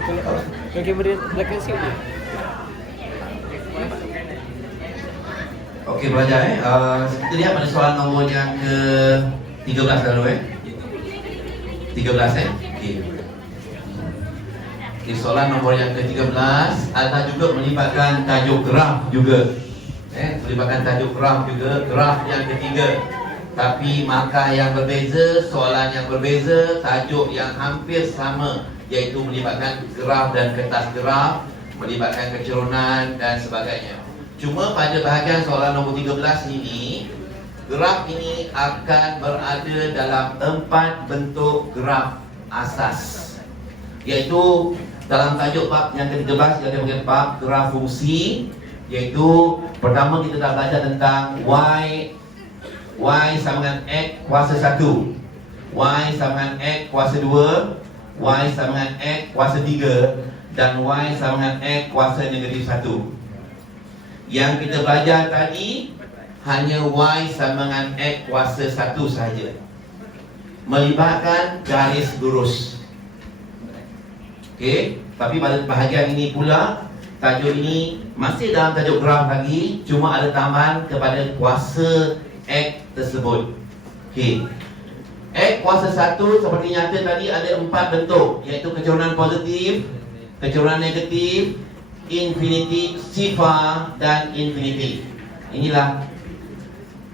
Yang kamera belakang sikit. Okey pelajar kita lihat pada soalan nombor yang ke 13 lalu 13 okey. Okey, soalan nombor yang ke 13 ada juga melibatkan tajuk graf juga. Melibatkan tajuk graf juga, graf yang ketiga. Tapi markah yang berbeza, soalan yang berbeza, tajuk yang hampir sama, iaitu melibatkan graf dan kertas graf, melibatkan kecerunan dan sebagainya. Cuma pada bahagian soalan nombor 13 ini, graf ini akan berada dalam 4 bentuk graf asas, iaitu dalam tajuk bab yang ke-13 yang dipanggil bab graf fungsi. Iaitu pertama kita dah belajar tentang Y sama dengan X kuasa 1, Y sama dengan X kuasa 2, Y sama dengan X kuasa 3, dan Y sama dengan X kuasa negatif 1. Yang kita belajar tadi hanya Y sama dengan X kuasa 1 sahaja, melibatkan garis lurus. Okey, tapi pada bahagian ini pula, tajuk ini masih dalam tajuk graf lagi, cuma ada tambahan kepada kuasa X tersebut. Okey, X kuasa 1 seperti nyata tadi ada 4 bentuk, iaitu kecerunan positif, kecerunan negatif, infinity, sifar dan infinity. Inilah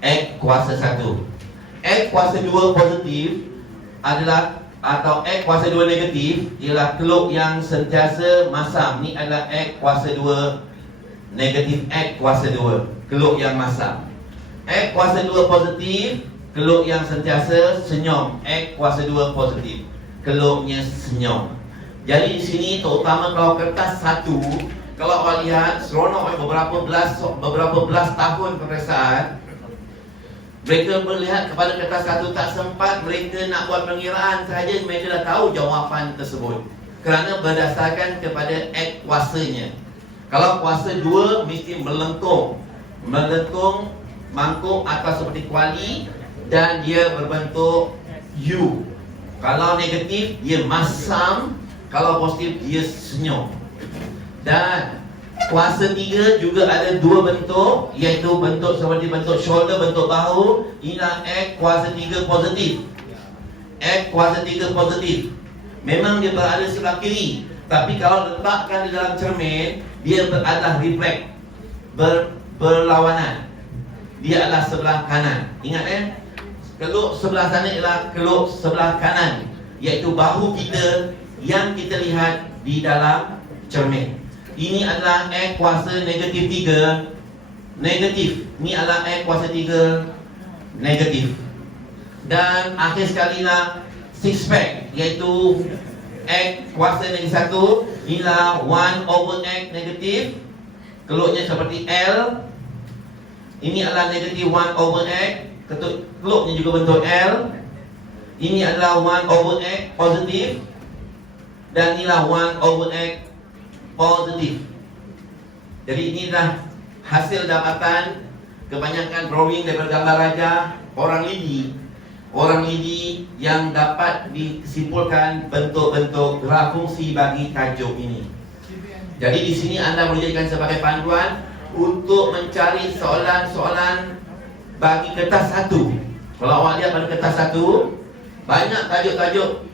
X kuasa 1. X kuasa 2 positif adalah, atau X kuasa 2 negatif, ialah keluk yang sentiasa masam. Ini adalah X kuasa 2 negatif, X kuasa 2, keluk yang masam. X kuasa 2 positif, keluk yang sentiasa senyum. X kuasa 2 positif, keluknya senyum. Jadi di sini terutama kalau kertas 1, kalau awak lihat seronok beberapa belas tahun peperiksaan, mereka melihat kepada kertas 1 tak sempat mereka nak buat pengiraan sahaja, mereka dah tahu jawapan tersebut kerana berdasarkan kepada X kuasanya. Kalau kuasa 2 mesti melengkung, mangkuk atau seperti kuali, dan dia berbentuk U. Kalau negatif dia masam, kalau positif dia senyum. Dan kuasa 3 juga ada 2 bentuk, iaitu bentuk seperti bentuk shoulder, bentuk bahu. Inilah X kuasa 3 positif. X kuasa 3 positif memang dia berada sebelah kiri, tapi kalau letakkan di dalam cermin, dia adalah reflect, berlawanan. Dia adalah sebelah kanan. Ingat keluk sebelah sana ialah keluk sebelah kanan, iaitu bahu kita yang kita lihat di dalam cermin. Ini adalah X kuasa negatif 3 negatif. Ini adalah X kuasa 3 negatif. Dan akhir sekali lah six pack, iaitu X kuasa negatif 1. Inilah 1 over X negatif, keluknya seperti L. Ini adalah negatif 1 over X, keluknya juga bentuk L. Ini adalah 1 over X positif, dan inilah 1 over X positif. Jadi inilah hasil dapatan kebanyakan drawing daripada gambar raja orang lidi yang dapat disimpulkan bentuk-bentuk graf fungsi bagi tajuk ini. Jadi di sini anda boleh jadikan sebagai panduan untuk mencari soalan-soalan bagi kertas 1. Kalau awak lihat pada kertas 1, banyak tajuk-tajuk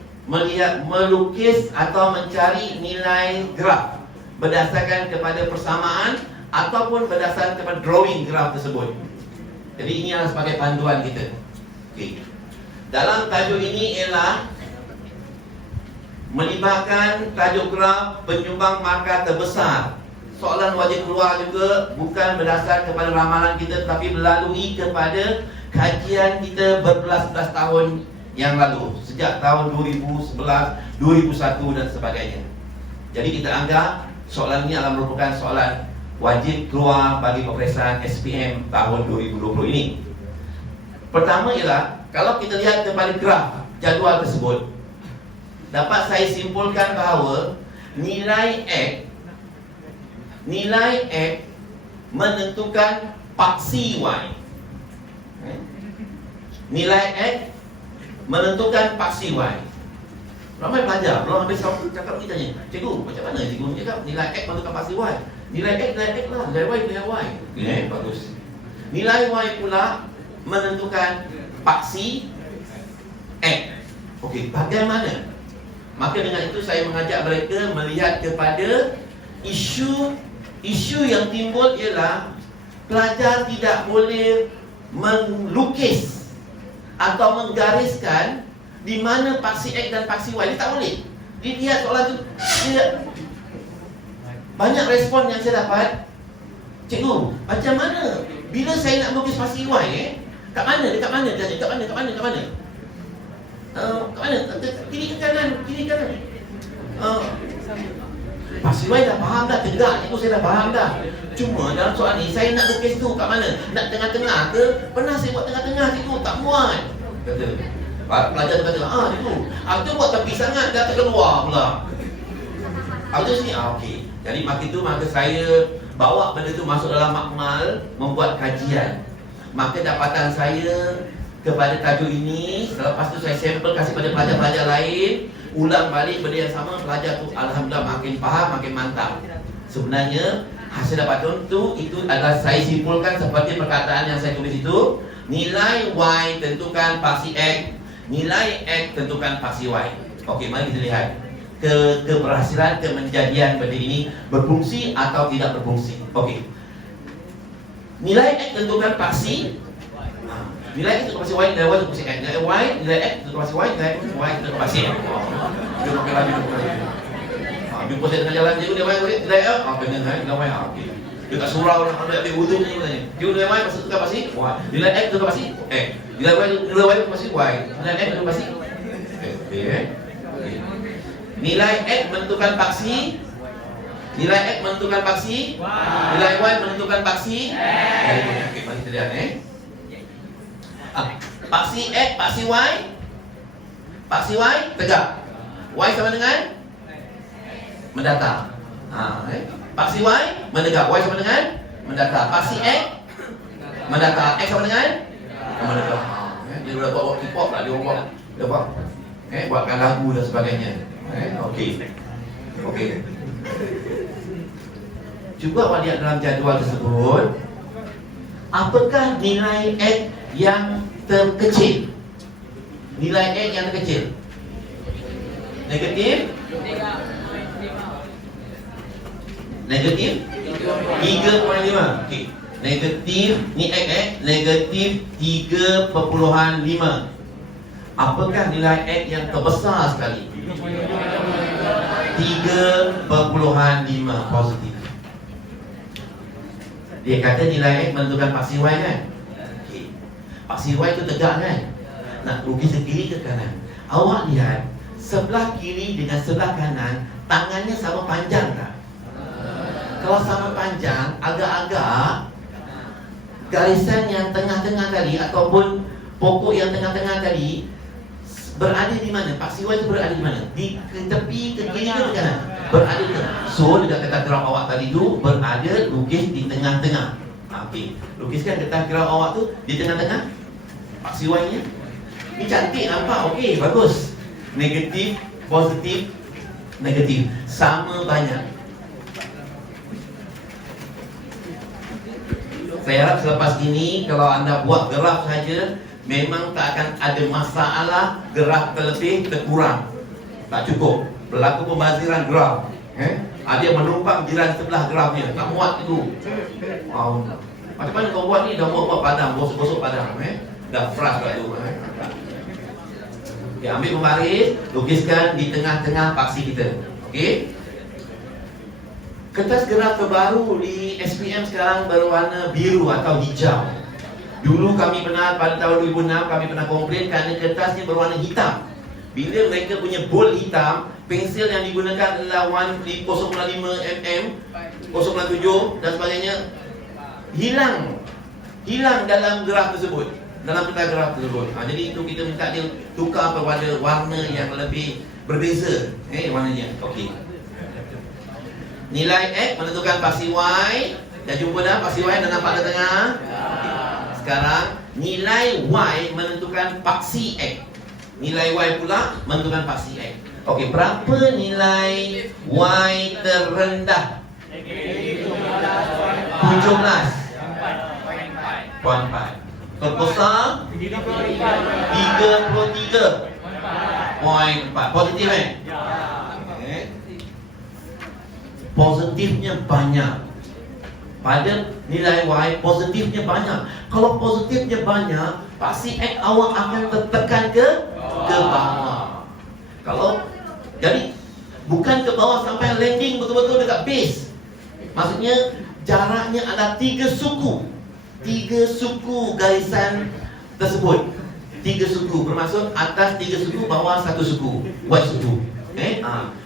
melukis atau mencari nilai graf berdasarkan kepada persamaan ataupun berdasarkan kepada drawing graf tersebut. Jadi ini adalah sebagai panduan kita. Okay. Dalam tajuk ini ialah melibatkan tajuk graf penyumbang markah terbesar. Soalan wajib keluar juga bukan berdasar kepada ramalan kita, tetapi melalui kepada kajian kita berbelas-belas tahun yang lalu, sejak tahun 2011, 2001 dan sebagainya. Jadi kita anggap soalan ini adalah merupakan soalan wajib keluar bagi peperiksaan SPM tahun 2020 ini. Pertama ialah, kalau kita lihat kepada graf jadual tersebut, dapat saya simpulkan bahawa nilai X menentukan paksi Y. Nilai X menentukan paksi Y. Ramai pelajar belum habis cakap kita tanya, cikgu macam mana cikgu? Dia cakap nilai X menentukan paksi Y. Nilai X lah, nilai Y nilai Y. Bagus. Nilai Y pula menentukan paksi X. Okey, bagaimana? Maka dengan itu saya mengajak mereka melihat kepada isu yang timbul ialah pelajar tidak boleh melukis atau menggariskan di mana paksi X dan paksi Y. Dia tak boleh. Dia lihat soalan tu, banyak respon yang saya dapat, cikgu, macam mana bila saya nak melukis paksi Y kat mana? Dekat mana? Kat mana? Kiri ke kanan? Paksi Y dah faham dah, tegak itu saya dah faham dah. Cuma dalam soalan ni saya nak lukis tu kat mana? Nak tengah-tengah ke? Pernah saya buat tengah-tengah cikgu, tak muat. Kata pelajar tu kata, cikgu, aku buat tepi sangat dah terkeluar pula. Aku sini, okey. Jadi maka saya bawa benda tu masuk dalam makmal, membuat kajian. Maka dapatan saya kepada tajuk ini, selepas tu saya sampel kasih pada pelajar-pelajar lain, ulang balik benda yang sama, pelajar tu alhamdulillah makin faham, makin mantap. Sebenarnya hasil dapatan tu itu adalah saya simpulkan seperti perkataan yang saya tulis itu, nilai Y tentukan paksi X, nilai X tentukan paksi Y. Okey, mari kita lihat keberhasilan kemenjadian benda ini berfungsi atau tidak berfungsi. Okey. Nilai X tentukan paksi, nilai X tentukan paksi Y, nilai Y tentukan paksi X, nilai Y, nilai X tentukan paksi Y, nilai Y tentukan paksi X. Dia pakai lagi. Jumpa saya tengah jalan, cikgu nilai Y, nilai X, nilai Y, okey. Dia tak surau nak ambil wuduk ni katanya. Cikgu nilai Y tentukan paksi Y, nilai X tentukan paksi X, nilai Y tentukan paksi Y, nilai X tentukan paksi X. Nilai X menentukan paksi, nilai X menentukan paksi, nilai Y menentukan paksi. Okey, mari kita lihat paksi X, paksi Y. Paksi Y tegak. Y sama dengan mendatar. Paksi Y menegak. Y sama dengan mendatar. Paksi X mendatar. X sama dengan mendatar. Dia dah buat hip hop lah, dia buat buatkan lagu dan sebagainya. Okey. Cuba awak lihat dalam jadual tersebut, apakah nilai X yang terkecil? Nilai X yang terkecil negatif 3.5. Okey. Negatif ni X negatif 3.5. Apakah nilai X yang terbesar sekali? 3.5 positif. Dia kata nilai X menentukan paksi Y kan? Okay. Paksi Y itu tegak kan? Nak lukis ke kiri ke kanan. Awak lihat sebelah kiri dengan sebelah kanan, tangannya sama panjang tak? Kalau sama panjang, agak-agak garisan yang tengah-tengah tadi ataupun pokok yang tengah-tengah tadi berada di mana? Paksi Y itu berada di mana? Di tepi, ke kiri ke kanan? Berada di tengah. So, dekat kata gerak awak tadi tu berada lukis di tengah-tengah. Okey, lukiskan kata gerak awak tu di tengah-tengah paksi Y nya. Ni cantik nampak. Okey, bagus. Negatif, positif, negatif sama banyak. Saya harap selepas ini kalau anda buat graf saja, memang tak akan ada masalah graf terlebih terkurang. Tak cukup. Berlaku pembaziran graf. Ada yang menumpang jiran sebelah grafnya. Tak muat itu. Macam mana kau buat ni? Dah buat padam, gosok-gosok padam. Dah fresh kat tu. Okay, ambil pembaris, lukiskan di tengah-tengah paksi kita. Okey. Kertas graf terbaru di SPM sekarang berwarna biru atau hijau. Dulu kami pernah, pada tahun 2006 kami pernah komplain kerana kertasnya berwarna hitam. Bila mereka punya bold hitam, pensil yang digunakan adalah 0.5 mm, 0.7 dan sebagainya, hilang dalam graf tersebut, dalam kertas graf tersebut. Jadi itu kita minta dia tukar kepada warna yang lebih berbeza warnanya. Okey. Nilai X menentukan paksi Y. Dah jumpa dah paksi Y dah nampak dah tengah. Sekarang nilai Y menentukan paksi X. Nilai Y pula menentukan paksi X. Okey, berapa nilai Y terendah? 17.4. Terbesar 33.4. Positif okay. Positifnya banyak. Pada nilai Y, positifnya banyak. Kalau positifnya banyak, pasti X awak akan tertekan ke bawah. Kalau jadi bukan ke bawah sampai landing betul-betul dekat base. Maksudnya jaraknya ada 3 suku. 3 suku garisan tersebut. 3 suku bermaksud atas 3 suku, bawah 1 suku, Y suku.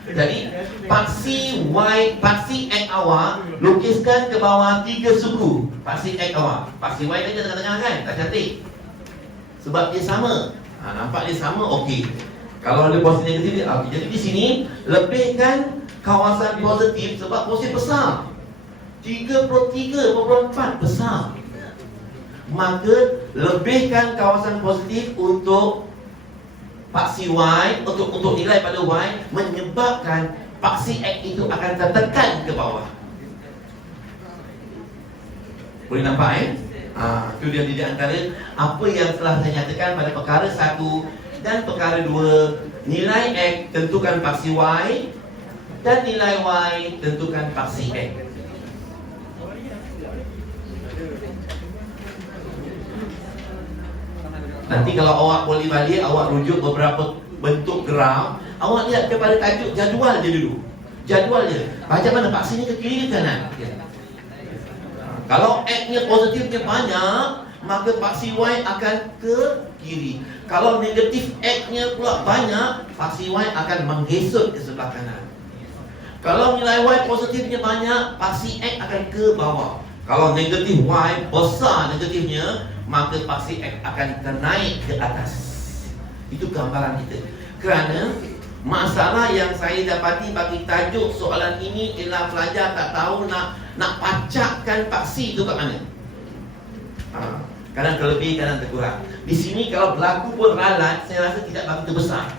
Jadi paksi Y, paksi X awak lukiskan ke bawah 3 suku. Paksi X awak, paksi Y dia tengah-tengah kan, tak cantik. Sebab dia sama. Nampak dia sama, okey. Kalau ada positif negatif dia, okey. Jadi di sini lebihkan kawasan positif sebab positif besar. 33.4 besar. Maka lebihkan kawasan positif untuk paksi Y, untuk nilai pada Y, menyebabkan paksi X itu akan tertekan ke bawah. Boleh nampak itu dia di antara apa yang telah saya nyatakan pada perkara 1 dan perkara 2. Nilai X tentukan paksi Y, dan nilai Y tentukan paksi X. Nanti kalau awak boleh balik, awak rujuk beberapa bentuk graf. Awak lihat kepada tajuk jadual je dulu. Jadual je. Macam mana paksi ni ke kiri ke kanan? Kalau X-nya positifnya banyak, maka paksi Y akan ke kiri. Kalau negatif X-nya pula banyak, paksi Y akan menggesut ke sebelah kanan. Kalau nilai Y positifnya banyak, paksi X akan ke bawah. Kalau negatif Y besar negatifnya, maka paksi X akan naik ke atas. Itu gambaran kita. Kerana masalah yang saya dapati bagi tajuk soalan ini ialah pelajar tak tahu nak pacakkan paksi itu kat mana. Kadang terlebih, kadang terkurang. Di sini kalau berlaku pun ralat, saya rasa tidak begitu besar.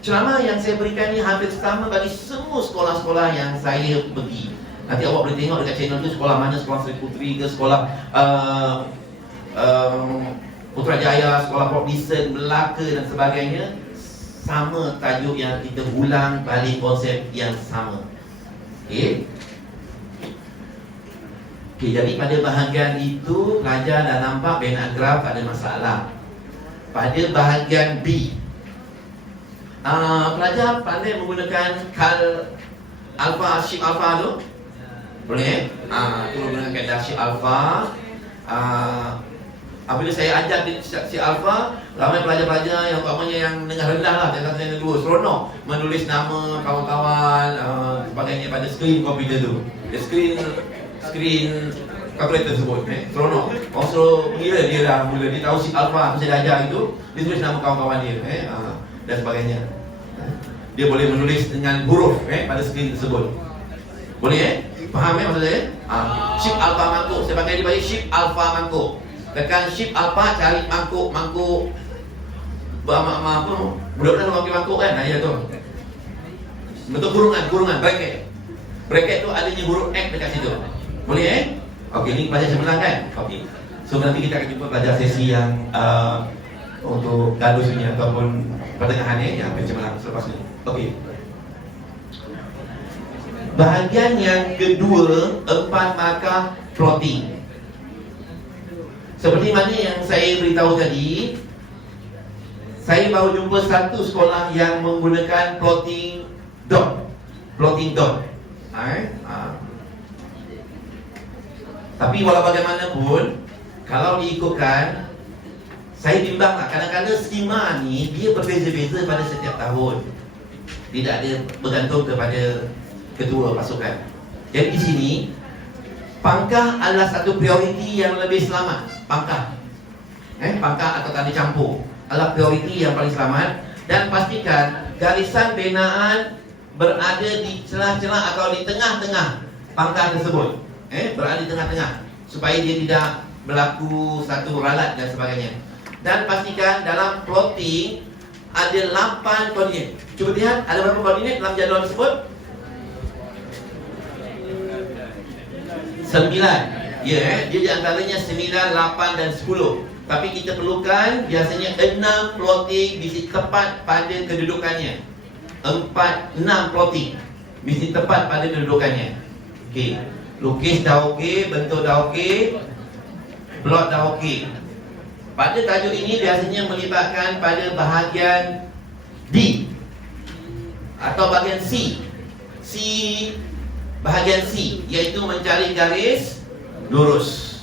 Ceramah yang saya berikan ini hampir sama bagi semua sekolah-sekolah yang saya pergi. Nanti awak boleh tengok dekat channel tu, sekolah mana, sekolah Sri Putri ke, sekolah Putrajaya, sekolah Port Dickson, Melaka dan sebagainya. Sama tajuk yang kita ulang balik konsep yang sama. Okey. Jadi pada bahagian itu pelajar dah nampak bina graf ada masalah. Pada bahagian B, pelajar pandai menggunakan alpha, shift alpha tu. Boleh? Itu menggunakan dashi alfa. Apabila saya ajar di si alfa, ramai pelajar-pelajar yang utamanya yang menengah rendah lah, yang 2 seronok menulis nama kawan-kawan sebagainya pada skrin komputer tu. Skrin kalkulator tersebut. Seronok. Orang suruh mengira dia dah mula, dia tahu si alfa saya dah ajar itu, dia tulis nama kawan-kawan dia dan sebagainya. Dia boleh menulis dengan huruf pada skrin tersebut. Boleh faham maksud saya? Shift alpha mangkuk. Saya pakai dia bagi shift alpha mangkuk. Tekan shift alpha, cari mangkuk apa? Budak-budak tu pakai mangkuk kan? Ya tu. Bentuk kurungan, bracket. Bracket tu adanya huruf X dekat situ. Boleh Okey, ni pelajar sebelah kan? Okey. So nanti kita akan jumpa pelajar sesi yang untuk gadus ni ataupun pertengahan yang akan cemerlang selepas ni. Okey. Bahagian yang kedua, 4 markah plotting. Seperti mana yang saya beritahu tadi, saya baru jumpa satu sekolah yang menggunakan plotting dot. Tapi walau bagaimanapun, kalau diikutkan, saya bimbanglah kadang-kadang skema ni dia berbeza-beza pada setiap tahun. Tidak ada bergantung kepada ketua pasukan. Jadi di sini pangkah adalah satu prioriti yang lebih selamat. Pangkah atau tanda campur adalah prioriti yang paling selamat. Dan pastikan garisan binaan berada di celah-celah atau di tengah-tengah pangkah tersebut. Berada di tengah-tengah supaya dia tidak berlaku satu ralat dan sebagainya. Dan pastikan dalam plotting ada 8 koordinat. Cuba lihat ada berapa koordinat dalam jadual tersebut? 9. Ya, dia di antaranya 9, 8 dan 10. Tapi kita perlukan biasanya 6 plotting mesti tepat pada kedudukannya. 6 plotting mesti tepat pada kedudukannya. Okey. Lukis dah okey, bentuk dah okey, plot dah okey. Pada tajuk ini biasanya melibatkan pada bahagian D atau bahagian C. Bahagian C, iaitu mencari garis lurus.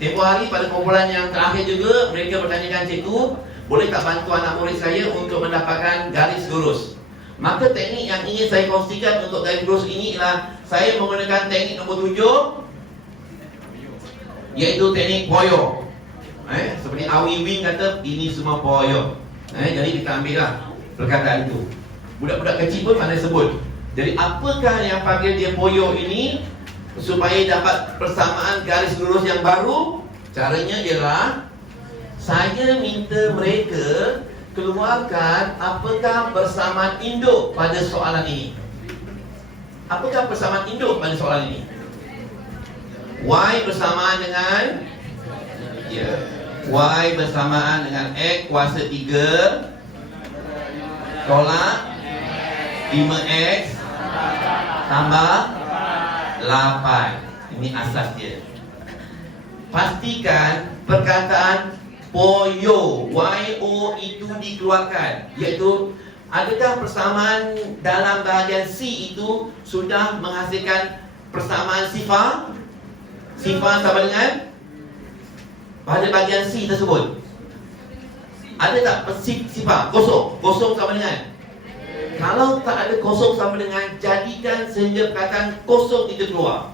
Tempoh hari pada kumpulan yang terakhir juga, mereka bertanyakan, cikgu, boleh tak bantu anak murid saya untuk mendapatkan garis lurus? Maka teknik yang ingin saya kongsikan untuk garis lurus ini ialah saya menggunakan teknik nombor 7, iaitu teknik poyo. Seperti Awi Wing kata, ini semua poyo. Jadi kita ambil lah perkataan itu. Budak-budak kecil pun pandai sebut. Jadi apakah yang panggil dia poyo ini? Supaya dapat persamaan garis lurus yang baru, caranya ialah saya minta mereka keluarkan apakah persamaan induk pada soalan ini. Apakah persamaan induk pada soalan ini? Y bersamaan dengan Y bersamaan dengan X kuasa 3 tolak 5X tambah 8. Ini asas dia. Pastikan perkataan poyo, YO itu dikeluarkan, iaitu adakah persamaan dalam bahagian C itu sudah menghasilkan persamaan sifar? Sifar sama dengan pada bahagian C tersebut. Ada tak sifar? Kosong sama dengan? Kalau tak ada kosong sama dengan, jadikan sehingga perkataan kosong itu keluar.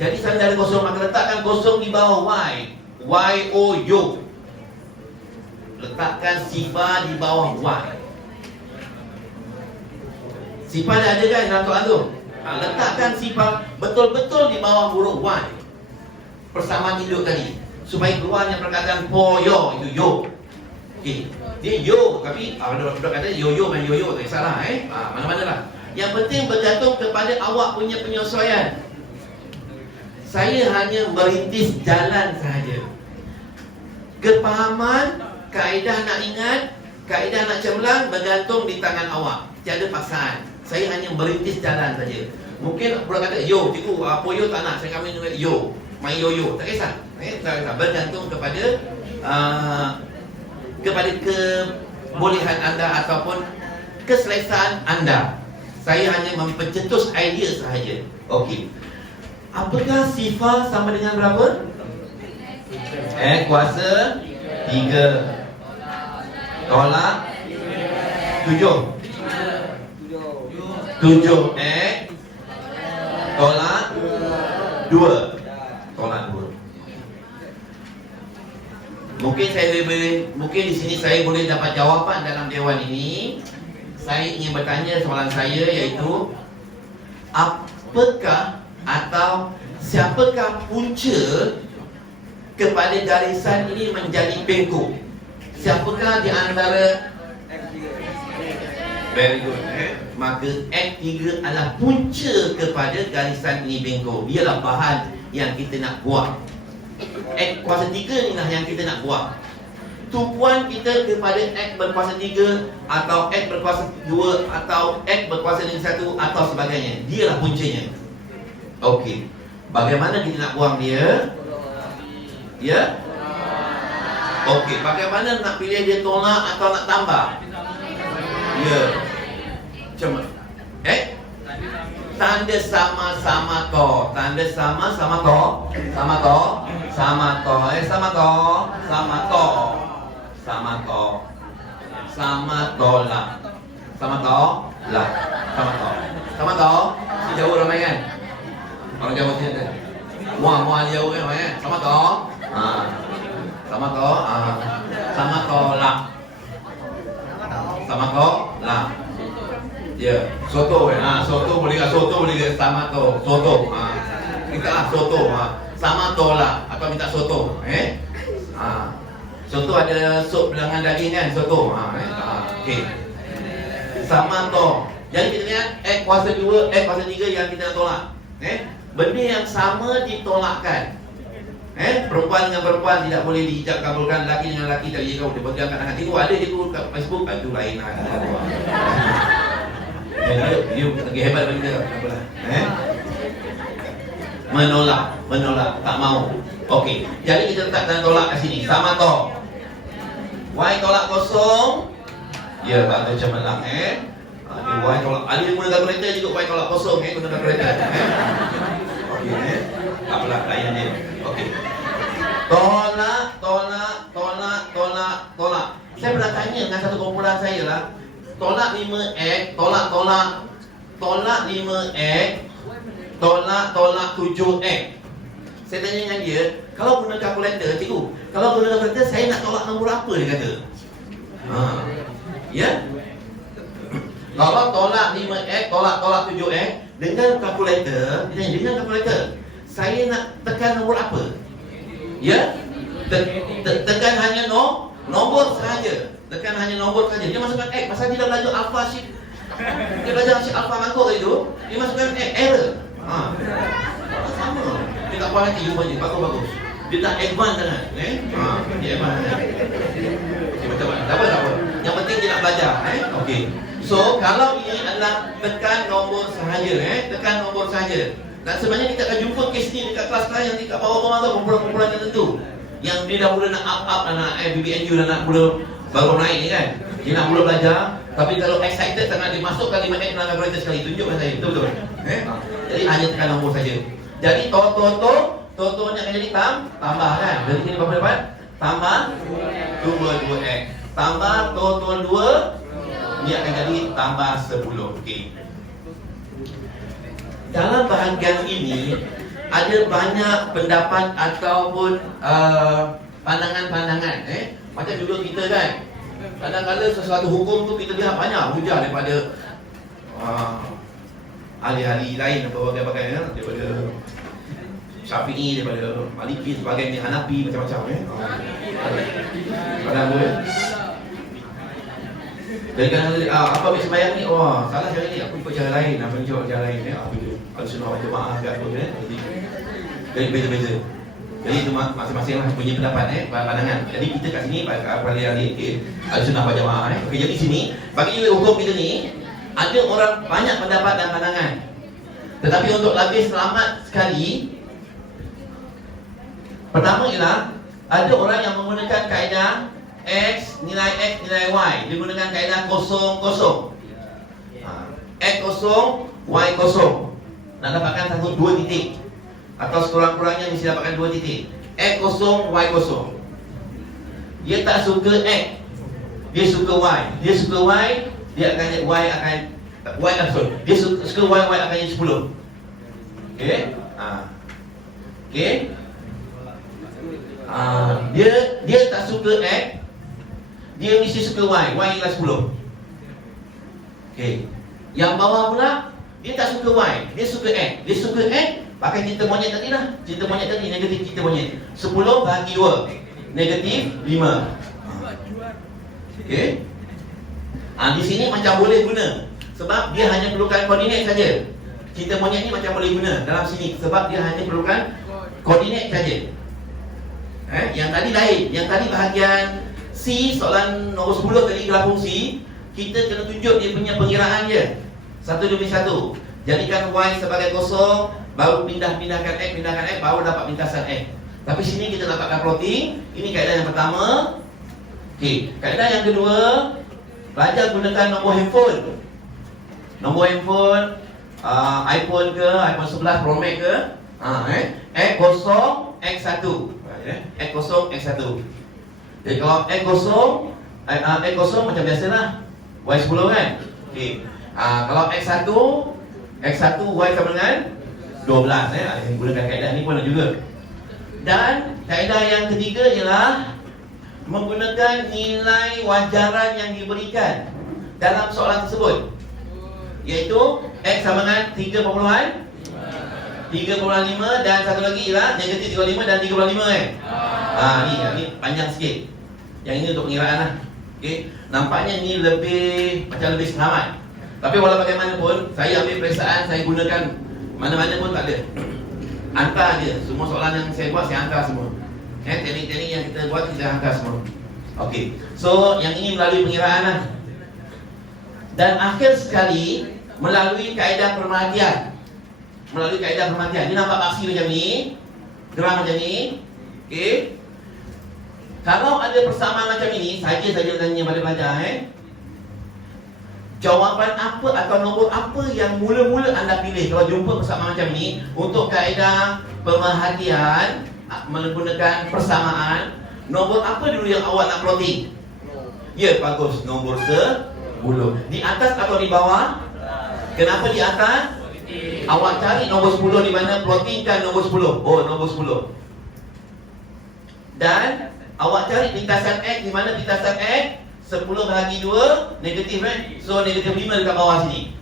Jadi saya ada kosong, maka letakkan kosong di bawah Y. Y-O-Yo. Letakkan sifar di bawah Y. Sifar dah ada kan dalam soalan tu? Letakkan sifar betul-betul di bawah huruf Y. Persamaan induk tadi, supaya keluarnya perkataan poyo, itu yo. Okey. Dia yo, tapi ada kata yo-yo main yo-yo, tak salah mana-mana lah. Yang penting bergantung kepada awak punya penyesuaian. Saya hanya merintis jalan sahaja. Kepahaman, kaedah nak ingat, kaedah nak cemerlang bergantung di tangan awak. Tiada paksaan. Saya hanya merintis jalan saja. Mungkin orang kata, yo cikgu, poyo tak nak, saya kami dengan yo, main yo-yo, tak kisah. Tak kisah. Bergantung kepada kebolehan anda ataupun keselesaan anda. Saya hanya mempercetus idea sahaja. Okey. Apakah sifar sama dengan berapa? X kuasa 3 tolak 7. 7X tolak 2. Tolak 2. Mungkin di sini saya boleh dapat jawapan dalam dewan ini. Saya ingin bertanya soalan saya, iaitu apakah atau siapakah punca kepada garisan ini menjadi bengkok? Siapakah di antara very good, maka X3 adalah punca kepada garisan ini bengkok. Dialah bahan yang kita nak buat. X kuasa 3 ni lah yang kita nak buat. Tumpuan kita kepada X berkuasa 3 atau X berkuasa 2 atau X berkuasa dengan 1 atau sebagainya. Dialah puncanya. Okey. Bagaimana kita nak buang dia? Ya? Okey, bagaimana nak pilih dia tolak atau nak tambah? Ya. Cuma tanda sama-sama to. Tanda sama-sama to. Sama to. Sama to. Sama to. Sama to. Sama to. Sama tolak. Sama to. Lah. Sama to. Sama to. Si jauh ramai kan? Orang jauh sini ada. Muah jauh kan? Sama to. Sama to. Sama tolak. Sama to. Lah. Ya, soto soto boleh ke sama to, soto. Kita soto, sama tolak atau minta soto, Contoh ada sup dengan daging kan, soto. Okey. Sama to. Jadi kita lihat X kuasa 2, X kuasa 3 yang kita nak tolak. Benda yang sama ditolakkan. Perempuan dengan perempuan tidak boleh diijab kabulkan, lelaki dengan lelaki tak boleh dia pegang kat tangan. Tengok ada je tu kat Facebook, itu lain lah. Dia lagi hebat daripada kita. Tak apalah. Menolak, tak mau. Okey. Jadi kita letak tanda tolak kat sini. Sama to. Y tolak kosong. Ya, tak ada cemerlang dia Y tolak. Ada yang menggunakan kereta juga Y tolak kosong guna kereta. Okey tak apalah layan dia. Okey. Tolak. Saya pernah tanya dengan satu kumpulan saya lah. Tolak 5x, tolak 5x, tolak 7x. Saya tanya dengan dia, kalau guna kalkulator, cikgu, kalau guna kalkulator saya nak tolak nombor apa, dia kata. Ya? Kalau tolak 5x, tolak 7x dengan kalkulator, dia tanya, dengan kalkulator saya nak tekan nombor apa? Ya? Tekan hanya nombor sahaja. Tekan hanya nombor saja. Dia masukkan X pasal dia dah belajar alpha sheet. Dia belajar sheet alpha makro itu, dia masukkan X error. Sama. Dia tak puas hati rupanya. Bagus. Dia tak advance sangat. Dia advance. Tak apa. Yang penting dia nak belajar. Okey. So, kalau ini adalah tekan nombor sahaja. Tekan nombor sahaja. Dan sebenarnya kita akan jumpa kes ni dekat kelas-kelas yang dekat bawah-bawah tu, kumpulan-kumpulan tertentu. Yang dia dah mula nak up, nak BBNU dah nak mula baru naik ni kan. Dia nak mula belajar, tapi kalau excited sangat dia masukkan 5x dalam kalkulator sekali, tunjukkan saya. Betul-betul. Jadi hanya tekan nombor saja. Jadi Toto-nya akan jadi tambah kan. Dari sini berapa dapat? Tambah 2x. Tambah Toto 2, dia akan jadi tambah 10. Okey. Dalam bahagian ini ada banyak pendapat ataupun pandangan-pandangan. Macam dulu kita kan, kadang-kadang sesuatu hukum tu kita lihat banyak hujah daripada ahli-ahli lain, berbagai-bagai daripada Syafi'i, daripada Maliki, sebagainya, Hanafi, macam-macam. Kadang-kadang jadi kadang-kadang apa habis sembahyang ni, salah cara ni, aku ikut cara lain, apa ni cara lain. Apa tu? Al-Sunnah wal Jamaah ke apa kan? Jadi beza-beza. Jadi itu masing-masing lah punya pendapat, pandangan. Jadi kita kat sini pada ahli Al-Sunnah wal Jamaah. Okey, jadi sini bagi hukum kita ni ada orang banyak pendapat dan pandangan. Tetapi untuk lebih selamat sekali, pertama ialah ada orang yang menggunakan kaedah X, nilai Y. Dia gunakan kaedah kosong. X kosong, Y kosong. Nak dapatkan 1, 2 titik. Atau sekurang-kurangnya mesti dapatkan 2 titik. X kosong, Y kosong. Dia tak suka X, dia suka Y. Dia suka Y, dia akan Y akan dia suka Y akan jadi 10. Okey? Okey? Dia tak suka X, dia mesti suka Y ialah 10. Okey. Yang bawah pula dia tak suka Y, dia suka X. Dia suka X, pakai cinta monyet tadi lah. Cinta monyet tadi, negatif cinta monyet. 10 bahagi 2, negatif 5. Okey. Di sini macam boleh guna, sebab dia hanya perlukan koordinat saja. Cinta monyet ni macam boleh guna dalam sini, sebab dia hanya perlukan koordinat saja. Yang tadi lain. Yang tadi bahagian C, soalan nombor 10 tadi gelapung C, kita kena tunjuk dia punya pengiraan dia satu demi satu. Jadikan Y sebagai kosong, baru pindahkan X, baru dapat pintasan X. Tapi sini kita dapatkan plotting. Ini kaedah yang pertama. Okey, kaedah yang kedua, belajar gunakan nombor handphone. Nombor handphone iPhone ke, iPhone 11 Pro Max ke, X0, X1. X0, X1. Jadi kalau X0 macam biasalah, Y10 kan. Okey. Kalau X1 Y sama dengan 12. Gunakan kaedah ni pun ada juga. Dan kaedah yang ketiga ialah menggunakan nilai wajaran yang diberikan dalam soalan tersebut, iaitu X sama dengan 3.5 dan satu lagi ialah negatif 35 dan 35 ni panjang sikit. Yang ini untuk pengiraan lah. Okay. Nampaknya ni macam lebih selamat. Tapi walau bagaimanapun, saya ambil periksaan, saya gunakan mana-mana pun tak ada. Hantar je. Semua soalan yang saya buat, saya hantar semua. Teknik-teknik yang kita buat, kita hantar semua. Okey. So, yang ini melalui pengiraan lah. Dan akhir sekali, melalui kaedah pemerhatian. Melalui kaedah pemerhatian. Dia nampak aksi macam ni, gerak macam ni. Okey. Kalau ada persamaan macam ini, saja tanya pada pelajar jawapan apa atau nombor apa yang mula-mula anda pilih kalau jumpa persamaan macam ni untuk kaedah pemerhatian menggunakan persamaan? Nombor apa dulu yang awak nak plotting? Ya, bagus, nombor 10. Di atas atau di bawah? Kenapa di atas? Awak cari nombor 10 di mana, plottingkan nombor 10. Oh, nombor 10. Dan awak cari lintasan X di mana lintasan X 10 bahagi 2 negatif So negatif 5 dekat bawah sini.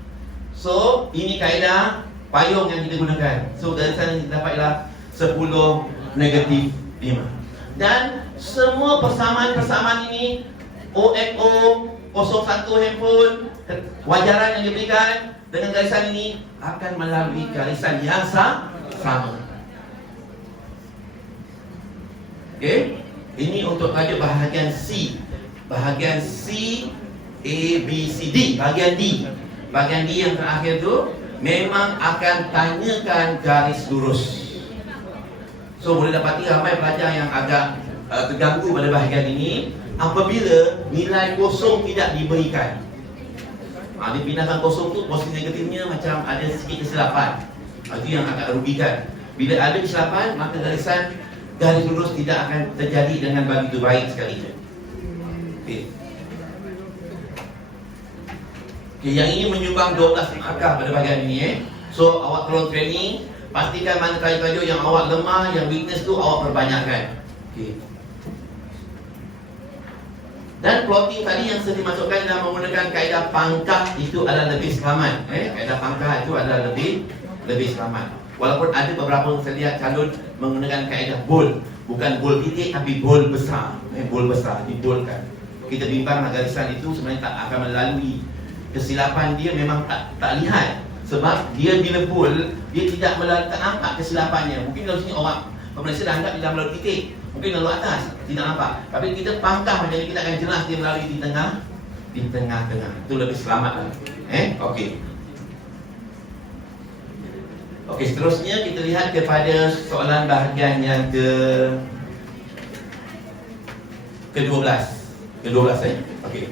So ini kaedah payung yang kita gunakan. So garisan yang kita dapat ialah 10 negatif 5. Dan semua persamaan-persamaan ini OXO 01 handphone, wajaran yang diberikan dengan garisan ini akan melalui garisan yang sama. Okey. Ini untuk tajuk bahagian C. Bahagian C, A, B, C, D. Bahagian D. Bahagian D yang terakhir tu memang akan tanyakan garis lurus. So boleh dapati ramai pelajar yang agak terganggu pada bahagian ini apabila nilai kosong tidak diberikan. Dia pindahkan kosong tu, posisi negatifnya macam ada sikit kesilapan. Itu yang agak rugikan. Bila ada kesilapan, maka garis lurus tidak akan terjadi dengan begitu baik sekali. Okay, yang ini menyumbang 12 markah pada bahagian ini. So awak tolong training, pastikan mana tajuk-tajuk yang awak lemah, yang weakness tu awak perbanyakkan. Okay. Dan plotting tadi yang saya dimasukkan dalam menggunakan kaedah pangkah itu adalah lebih selamat. Kaedah pangkah itu adalah lebih selamat. Walaupun ada beberapa saya lihat calon menggunakan kaedah bold, bukan bold titik tapi bold besar. Bold besar, diboldkan. Kita bimbang garisan itu sebenarnya tak akan melalui. Kesilapan dia memang tak lihat. Sebab dia bila bold, dia tak nampak kesilapannya. Mungkin kalau sini orang pemeriksa dah anggap dia dah melalui titik, mungkin lalu atas, tidak nampak. Tapi kita pangkah macam ni, kita akan jelas dia melalui di tengah-tengah. Itu lebih selamat lah. Okey. Okey, seterusnya kita lihat kepada soalan bahagian yang ke-12. Okey.